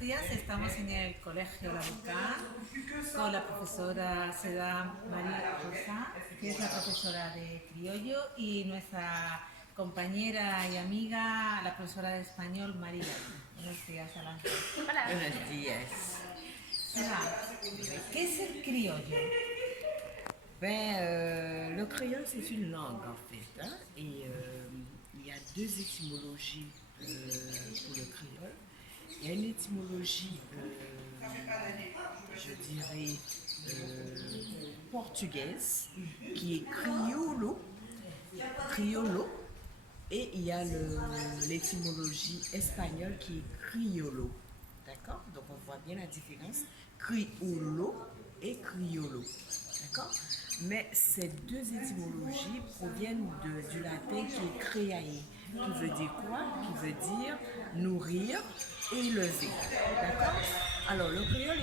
días, estamos en el Colegio La Bucá con la profesora Seda María Rosa, que es la profesora de criollo, y nuestra compañera y amiga, la profesora de español, María. Buenos días a las dos. Hola. Buenos días. Seda, ¿qué es el criollo? Le créole, c'est une langue en fait, hein, et il y a deux étymologies pour le créole. Il y a une étymologie, je dirais, portugaise, qui est criollo, et il y a l'étymologie espagnole qui est criollo. D'accord? Donc on voit bien la différence. Criollo et criollo. D'accord? Mais ces deux étymologies proviennent du latin qui est créae, qui veut dire quoi? Qui veut dire nourrir, élever. D'accord? Alors le créole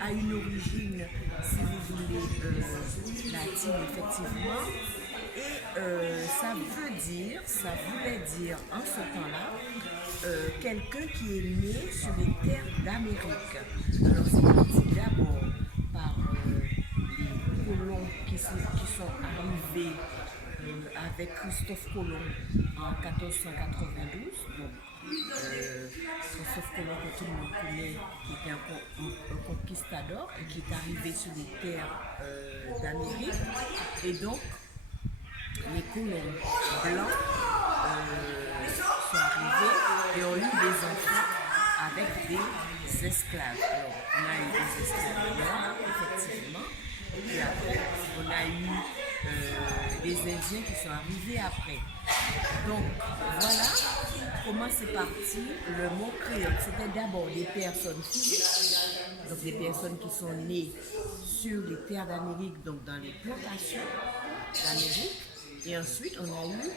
a une origine, si vous voulez, latine effectivement, et ça voulait dire en ce temps-là quelqu'un qui est né sur les terres d'Amérique. Alors c'est parti d'abord par les colons qui sont arrivés avec Christophe Colomb en 1492. Donc, Christophe Colomb, que tout le monde connaît, qui était un conquistador et qui est arrivé sur les terres d'Amérique. Et donc, les colons blancs sont arrivés et ont eu des enfants avec des esclaves. Alors, on a eu des esclaves noirs, effectivement, et puis après, on a eu des Indiens qui sont arrivés après. Donc, voilà comment c'est parti le mot créole. C'était d'abord des personnes physiques, donc des personnes qui sont nées sur les terres d'Amérique, donc dans les plantations d'Amérique. Et ensuite, on a eu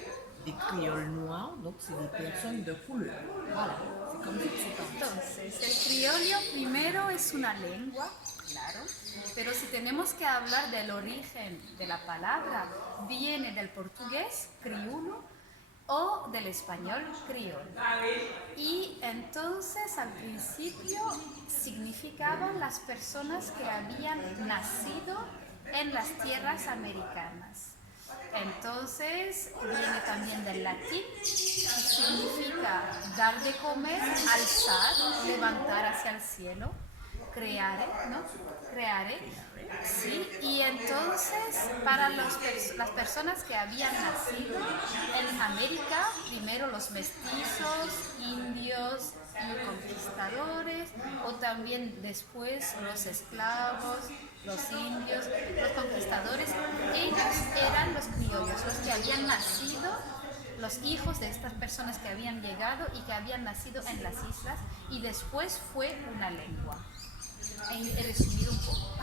des créoles noirs, donc c'est des personnes de couleur. Voilà, c'est comme ça que c'est parti. Entonces, el criollo primero es una lengua, claro, pero si tenemos que hablar del origen de la palabra, viene del portugués, crioulo, o del español, criol. Y entonces, al principio, significaban las personas que habían nacido en las tierras americanas. Entonces viene también del latín y significa dar de comer, alzar, levantar hacia el cielo, creare, ¿no? Creare, sí. Y entonces para las personas que habían nacido en América, primero los mestizos, indios y conquistadores, o también después los esclavos, los indios, los conquistadores, ellos eran los criollos, los que habían nacido, los hijos de estas personas que habían llegado y que habían nacido en las islas, y después fue una lengua. He resumido un poco.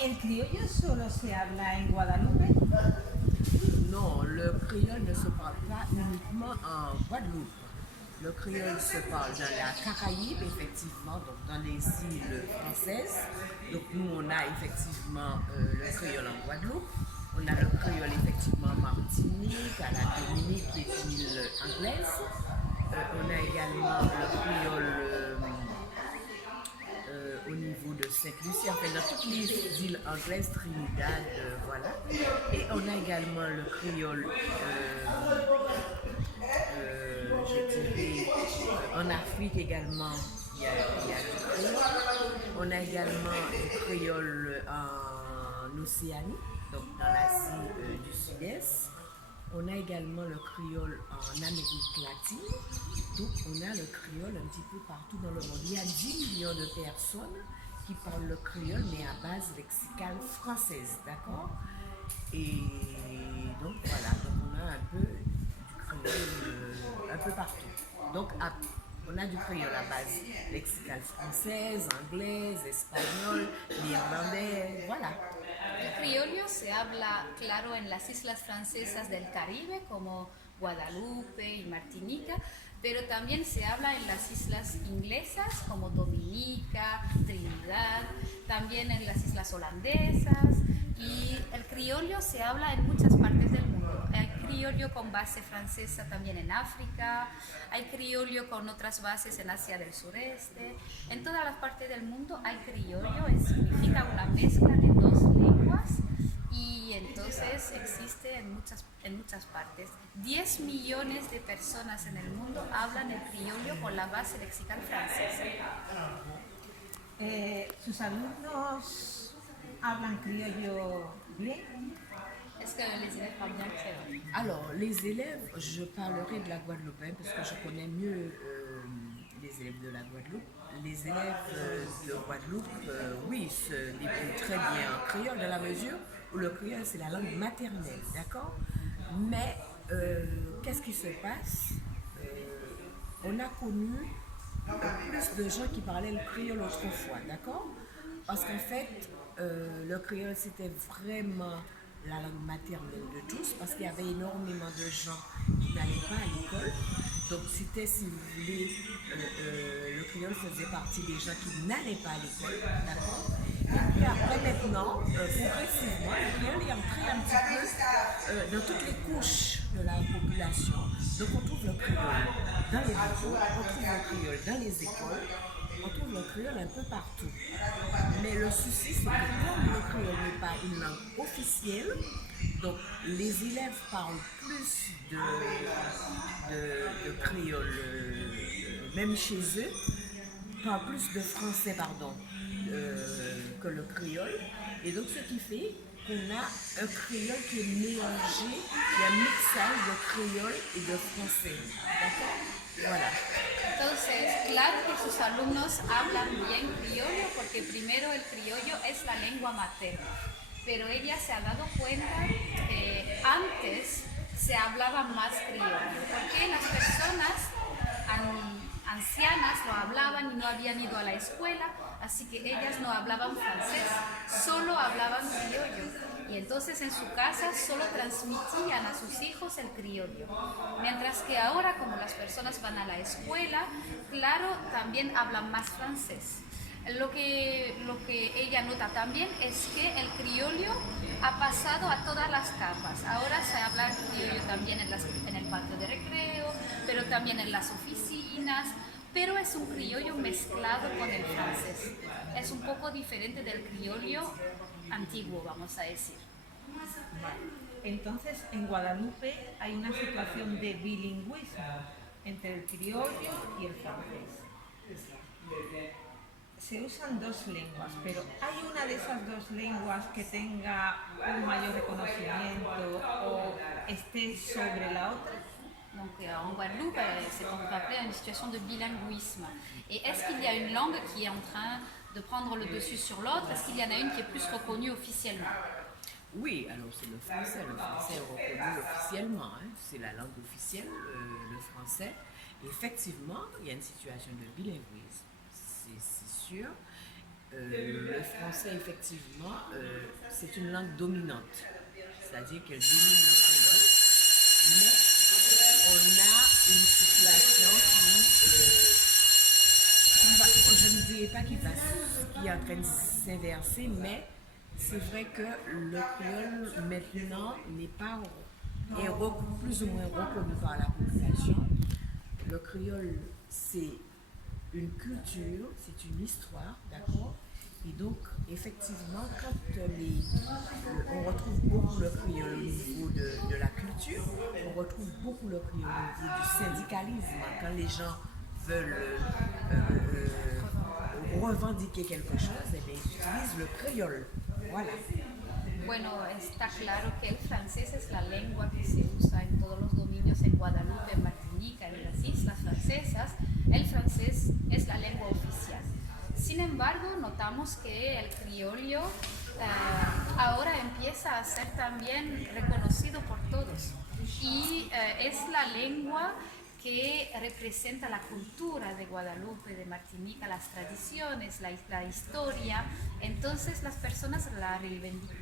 ¿El criollo solo se habla en Guadalupe? Non, le créole ne se parle pas uniquement en Guadeloupe. Le créole se parle dans la Caraïbe, effectivement, donc dans les îles françaises. Donc nous, on a effectivement le créole en Guadeloupe. On a le créole effectivement en Martinique, à la Dominique, qui est une île anglaise. On a également le créole au niveau de Sainte-Lucie, enfin dans toutes les îles anglaises, Trinidad, voilà. Et on a également le créole, je dirais, en Afrique également, il y a du créole. On a également du créole en Océanie, donc dans l'Asie du Sud-Est. On a également le créole en Amérique latine. Donc on a le créole un petit peu partout dans le monde. Il y a 10 millions de personnes qui parlent le créole, mais à base lexicale française, d'accord? Et donc voilà, donc on a un peu du créole un peu partout. Donc on a du créole à base lexicale française, anglaise, espagnole, néerlandais, voilà. El criollo se habla, claro, en las islas francesas del Caribe, como Guadalupe y Martinica, pero también se habla en las islas inglesas, como Dominica, Trinidad, también en las islas holandesas, y el criollo se habla en muchas partes del mundo. Hay criollo con base francesa también en África, hay criollo con otras bases en Asia del Sureste. En todas las partes del mundo hay criollo, significa una mezcla de dos lenguas y entonces existe en muchas partes. 10 millones de personas en el mundo hablan el criollo con la base lexical francesa. ¿Sus alumnos hablan criollo bien? Est-ce que les élèves parlent bien le créole? Alors, les élèves, je parlerai de la Guadeloupe parce que je connais mieux les élèves de la Guadeloupe. Les élèves de Guadeloupe, oui, se débrouillent très bien en créole dans la mesure où le créole c'est la langue maternelle, d'accord? Mais qu'est-ce qui se passe? On a connu plus de gens qui parlaient le créole autrefois, d'accord? Parce qu'en fait, le créole c'était vraiment la langue maternelle de tous, parce qu'il y avait énormément de gens qui n'allaient pas à l'école. Donc c'était, si vous voulez, le créole faisait partie des gens qui n'allaient pas à l'école, d'accord? Et puis après maintenant, progressivement, le créole est entré un petit peu dans toutes les couches de la population. Donc on trouve le créole dans les bureaux, on trouve le créole dans les écoles, on trouve le créole un peu partout. Mais le souci, c'est que comme le créole n'est pas une langue officielle, donc les élèves parlent plus de créole, même chez eux, parlent plus de français, pardon, que le créole. Et donc ce qui fait qu'on a un créole qui est mélangé, il y a un mixage de créole et de français. D'accord? Voilà. Entonces, claro que sus alumnos hablan bien criollo porque primero el criollo es la lengua materna, pero ella se ha dado cuenta que antes se hablaba más criollo, porque las personas ancianas lo hablaban y no habían ido a la escuela, así que ellas no hablaban francés, solo hablaban criollo. Y entonces en su casa solo transmitían a sus hijos el criollo. Mientras que ahora, como las personas van a la escuela, claro, también hablan más francés. Lo que ella nota también es que el criollo ha pasado a todas las capas. Ahora se habla criollo también en el patio de recreo, pero también en las oficinas. Pero es un criollo mezclado con el francés. Es un poco diferente del criollo antiguo, vamos a decir. Entonces, en Guadalupe hay una situación de bilingüismo entre el criollo y el francés. Se usan dos lenguas, pero ¿hay una de esas dos lenguas que tenga un mayor reconocimiento o esté sobre la otra? Donc en Guadeloupe, c'est ce qu'on peut appeler une situation de bilinguisme. Et est-ce qu'il y a une langue qui est en train de prendre le dessus sur l'autre? Est-ce qu'il y en a une qui est plus reconnue officiellement? Oui, alors c'est le français. Le français est reconnu officiellement. Hein. C'est la langue officielle, le français. Effectivement, il y a une situation de bilinguisme, c'est sûr. Le français, effectivement, c'est une langue dominante. C'est-à-dire qu'elle domine le créole. Mais on a une situation je ne dirais pas qui est en train de s'inverser, mais c'est vrai que le créole maintenant est plus ou moins reconnu par la population. Le créole, c'est une culture, c'est une histoire, d'accord? Et donc, effectivement, quand on retrouve beaucoup le créole au niveau de la culture, on retrouve beaucoup le créole au niveau du syndicalisme. Quand les gens veulent revendiquer quelque chose, eh bien, ils utilisent le créole. Voilà. Bueno, está claro que el francés es la lengua que se usa en todos los dominios en Guadalupe, en Martinica, en las islas francesas. El francés es la lengua oficial. Sin embargo, notamos que el criollo ahora empieza a ser también reconocido por todos y es la lengua que representa la cultura de Guadalupe, de Martinica, las tradiciones, la historia. Entonces las personas la reivindican.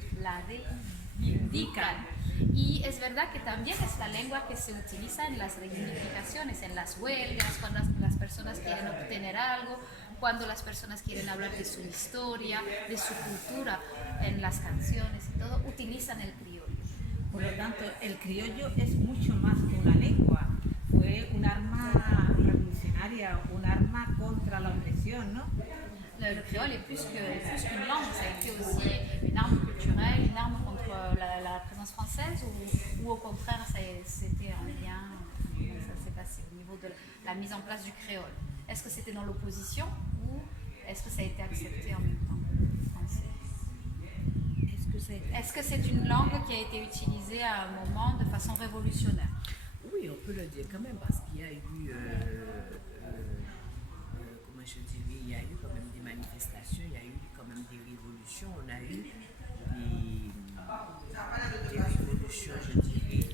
Y es verdad que también es la lengua que se utiliza en las reivindicaciones, en las huelgas, cuando las personas quieren obtener algo, cuando las personas quieren hablar de su historia, de su cultura, en las canciones y todo, utilizan el criollo. Por lo tanto, el criollo es mucho más que una lengua. Fue un arma revolucionaria, un arma contra la opresión, ¿no? Le créole est plus qu'une langue, ça a été aussi une arme culturelle, une arme contre la présence française, ou au contraire, c'était en lien, comment ça s'est passé au niveau de la mise en place du créole. Est-ce que c'était dans l'opposition ou est-ce que ça a été accepté en même temps, le français? Est-ce que c'est une langue qui a été utilisée à un moment de façon révolutionnaire? Oui, on peut le dire quand même parce qu'il y a eu, comment je dirais, il y a eu quand même des manifestations, il y a eu quand même des révolutions, on a eu des révolutions, je dirais,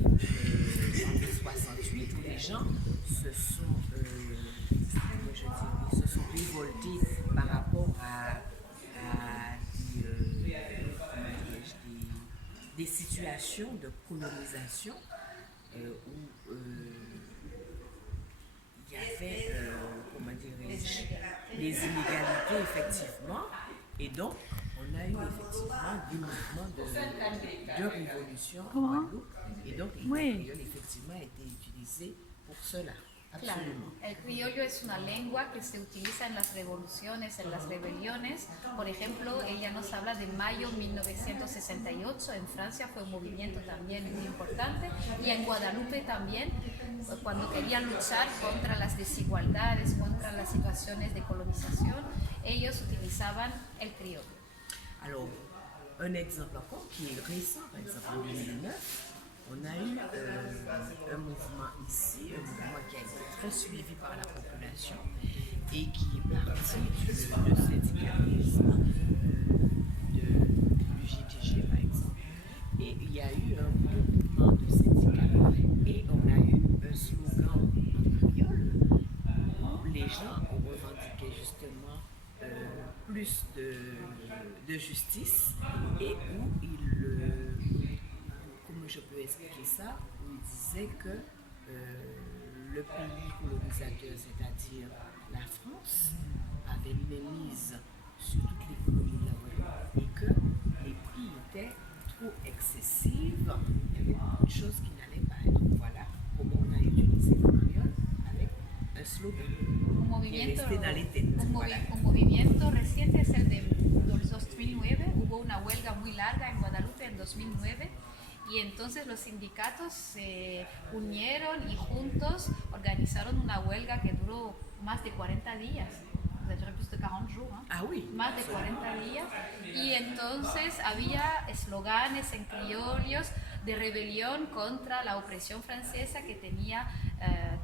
en 68 où les gens se sont, comment je dirais, se sont révoltés par rapport à des situations de colonisation où il y avait, comment dirais-je, des inégalités effectivement, et donc on a eu effectivement des mouvements de révolution en Guadeloupe, et donc le créole effectivement a été utilisé pour cela. Claro, el criollo es una lengua que se utiliza en las revoluciones, en las rebeliones. Por ejemplo, ella nos habla de mayo 1968, en Francia fue un movimiento también muy importante, y en Guadalupe también, cuando querían luchar contra las desigualdades, contra las situaciones de colonización, ellos utilizaban el criollo. Alors, un exemple encore qui est récent, par exemple en 2009, on a eu un mouvement ici, un mouvement qui a été très suivi par la population et qui est parti du syndicalisme du GTG par exemple. Et il y a eu un mouvement de syndicats et on a eu un slogan en créole où les gens ont revendiqué justement plus de justice et où comment je peux expliquer ça, où il disait que le pays colonisateur, c'est-à-dire la France, avait une mise sur toute l'économie de la Guadeloupe et que les prix étaient trop excessifs, il y avait beaucoup de choses qui n'allaient pas. Et donc voilà comment on a utilisé le créole avec un slogan qui est resté dans les têtes. Un movimiento reciente es el de 2009, hubo una huelga muy larga en Guadalupe en 2009. Y entonces los sindicatos se unieron y juntos organizaron una huelga que duró más de 40 días. O sea, duró plus de 40 jours. ¿Eh? Ah oui. Más de 40 días. Y entonces había esloganes en criollos de rebelión contra la opresión francesa que tenía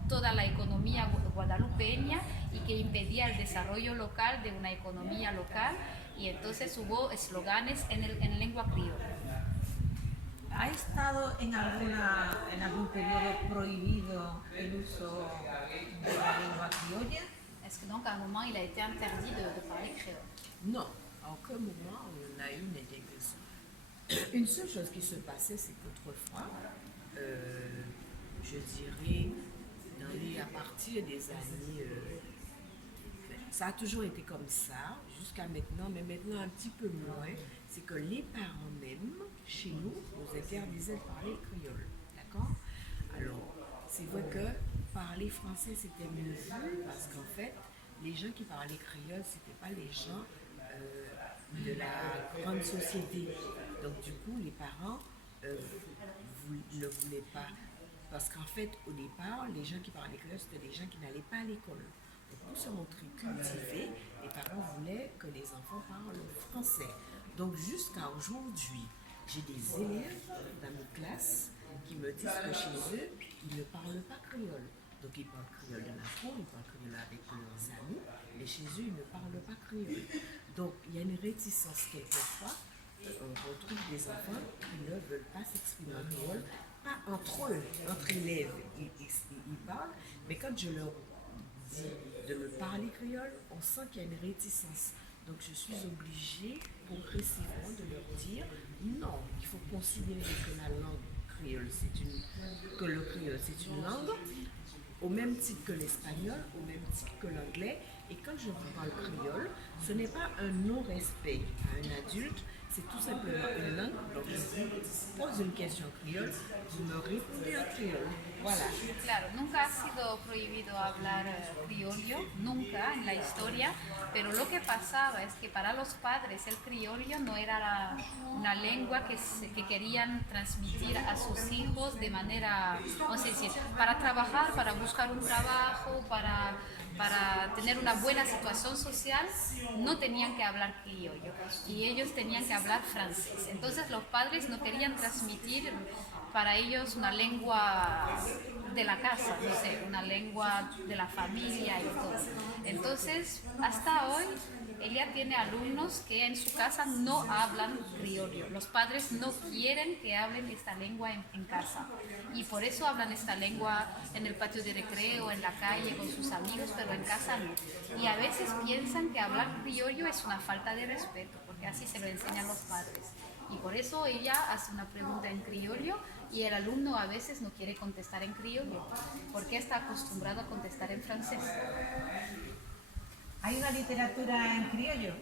toda la economía guadalupeña y que impedía el desarrollo local de una economía local. Y entonces hubo esloganes en lengua criolla. ¿Ha estado en algún periodo prohibido el uso de la lengua criolla? Est-ce que donc à un moment il a été interdit de parler créole? Non, à aucun moment on a eu une intégration. Une seule chose qui se passait, c'est qu'autrefois, je dirais, à partir des années, ça a toujours été comme ça, jusqu'à maintenant, mais maintenant un petit peu moins, c'est que les parents même, chez nous interdisaient de parler créole, d'accord? Alors, c'est vrai que parler français c'était mieux vu, parce qu'en fait, les gens qui parlaient créole, c'était pas les gens de la grande société. Donc du coup, les parents ne voulaient pas, parce qu'en fait, au départ, les gens qui parlaient créole, c'était des gens qui n'allaient pas à l'école. Donc pour se montrer cultivés, les parents voulaient que les enfants parlent français. Donc jusqu'à aujourd'hui, j'ai des élèves dans mes classes qui me disent que chez eux, ils ne parlent pas créole. Donc ils parlent créole dans la cour, ils parlent créole avec leurs amis, mais chez eux, ils ne parlent pas créole. Donc il y a une réticence quelquefois. On retrouve des enfants qui ne veulent pas s'exprimer en créole, pas entre eux, entre élèves, ils parlent, mais quand je leur dis de me parler créole, on sent qu'il y a une réticence. Donc je suis obligée progressivement de leur dire non, il faut considérer que la langue créole, que le créole c'est une langue, au même titre que l'espagnol, au même titre que l'anglais. Et quand je vous parle créole, ce n'est pas un non-respect à un adulte, c'est tout simplement une langue. Donc, je vous pose une question en créole, vous me répondez en créole. Voilà. Claro, nunca ha sido prohibido hablar criollo, nunca en la historia, pero lo que pasaba es que para los padres el criollo no era una lengua que querían transmitir a sus hijos de manera, no sé si para trabajar, para buscar un trabajo, para tener una buena situación social, no tenían que hablar criollo y ellos tenían que hablar francés. Entonces los padres no querían transmitir para ellos una lengua de la casa, no sé, una lengua de la familia y todo. Entonces, hasta hoy, ella tiene alumnos que en su casa no hablan criollo. Los padres no quieren que hablen esta lengua en casa. Y por eso hablan esta lengua en el patio de recreo, en la calle, con sus amigos, pero en casa no. Y a veces piensan que hablar criollo es una falta de respeto, porque así se lo enseñan los padres. Y por eso ella hace una pregunta en criollo y el alumno a veces no quiere contestar en criollo, porque está acostumbrado a contestar en francés. ¿Hay una literatura en criollo?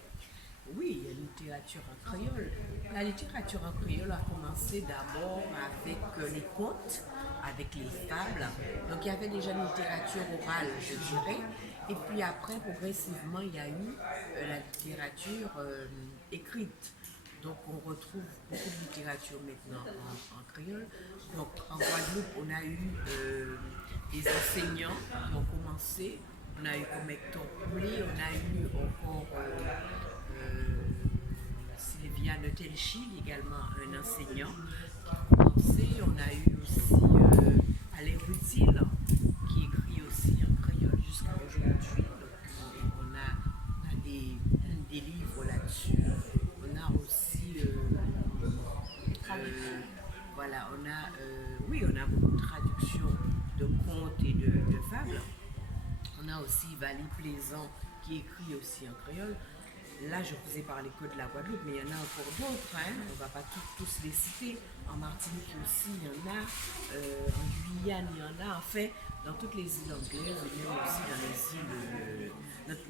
Oui, il y a une littérature en créole. La littérature en créole a commencé d'abord avec les contes, avec les fables. Donc il y avait déjà une littérature orale, je dirais. Et puis après, progressivement, il y a eu la littérature écrite. Donc on retrouve beaucoup de littérature maintenant en créole. Donc en Guadeloupe, on a eu des enseignants qui ont commencé. On a eu comme Hector Poulet, on a eu encore Sylviane Telchil, également un enseignant qui a commencé. On a eu aussi Alain Rutil qui écrit aussi en créole jusqu'à aujourd'hui. Donc on a des livres là-dessus. On a aussi voilà, on a beaucoup de traductions de contes et de fables. On a aussi Valie Plaisant qui écrit aussi en créole. Là, je vous ai parlé que de la Guadeloupe, mais il y en a encore d'autres. Hein. On ne va pas tous les citer. En Martinique aussi, il y en a. En Guyane, il y en a. En fait, dans toutes les îles anglaises, et même aussi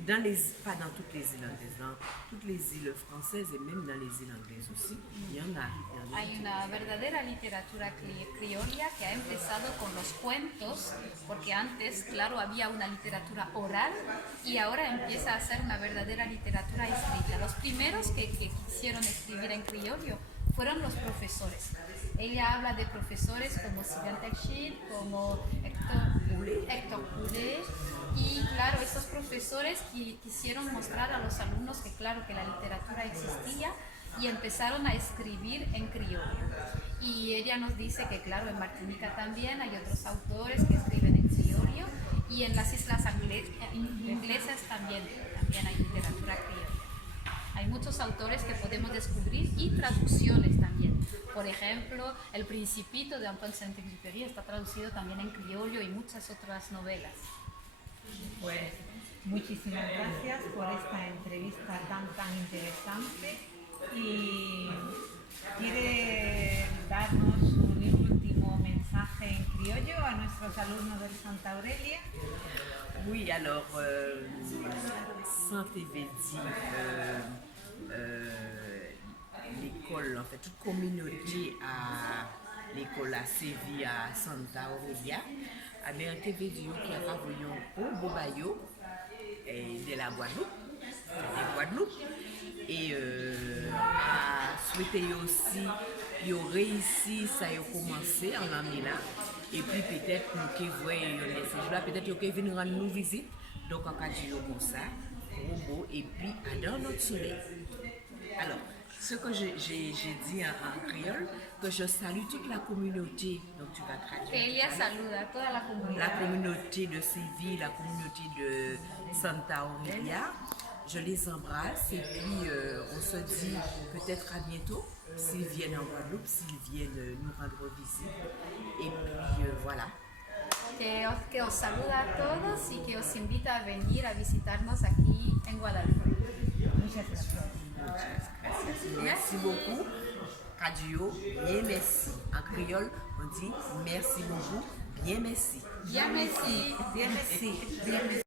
dans les îles... pas dans toutes les îles anglaises, dans toutes les îles françaises et même dans les îles anglaises aussi, il y en a. Hay una verdadera literatura criolla que ha empezado con los cuentos, porque antes, claro, había una literatura oral y ahora empieza a ser una verdadera literatura escrita. Los primeros que quisieron escribir en criollo fueron los profesores. Ella habla de profesores como Sylviane Telchil, como Hector Poulet, y claro, estos profesores quisieron mostrar a los alumnos que claro que la literatura existía y empezaron a escribir en criollo. Y ella nos dice que claro, en Martinica también hay otros autores que escriben en criollo y en las islas inglesas también hay literatura criolla. Hay muchos autores que podemos descubrir y traducciones también. Por ejemplo, El Principito de Antoine Saint-Exupéry está traducido también en criollo y muchas otras novelas. Pues muchísimas gracias por esta entrevista tan interesante y quiere darnos un último mensaje en criollo a nuestros alumnos del Santa Aurelia. Oui, alors, Saint-Évédi, l'école, en fait, toute communauté à l'école à Séville, à Santa Aurelia, a bien Saint-Évédi qui a travaillé au Bobayo de la Guadeloupe, et a souhaité aussi, il aurait réussi, ça a commencé en l'année là. Et puis peut-être que vous voyez peut-être que venir rendre nous visite, donc en cas de comme ça, robot, et puis dans notre soleil. Alors, ce que j'ai dit en créole, que je salue toute la communauté, donc tu vas traduire. Ella saluda a toda la comunidad. La communauté de Séville, la communauté de Santa Aurelia. Je les embrasse et puis on se dit peut-être à bientôt s'ils viennent en Guadeloupe, s'ils viennent nous rendre visite. Et puis voilà. Que os saluda a todos y que os invita a venir a visitarnos aquí en Guadalupe. Muchas gracias. Merci beaucoup. Radio, bien merci. En créole, on dit merci beaucoup, bien merci. Bien merci. Bien, merci. Bien, merci.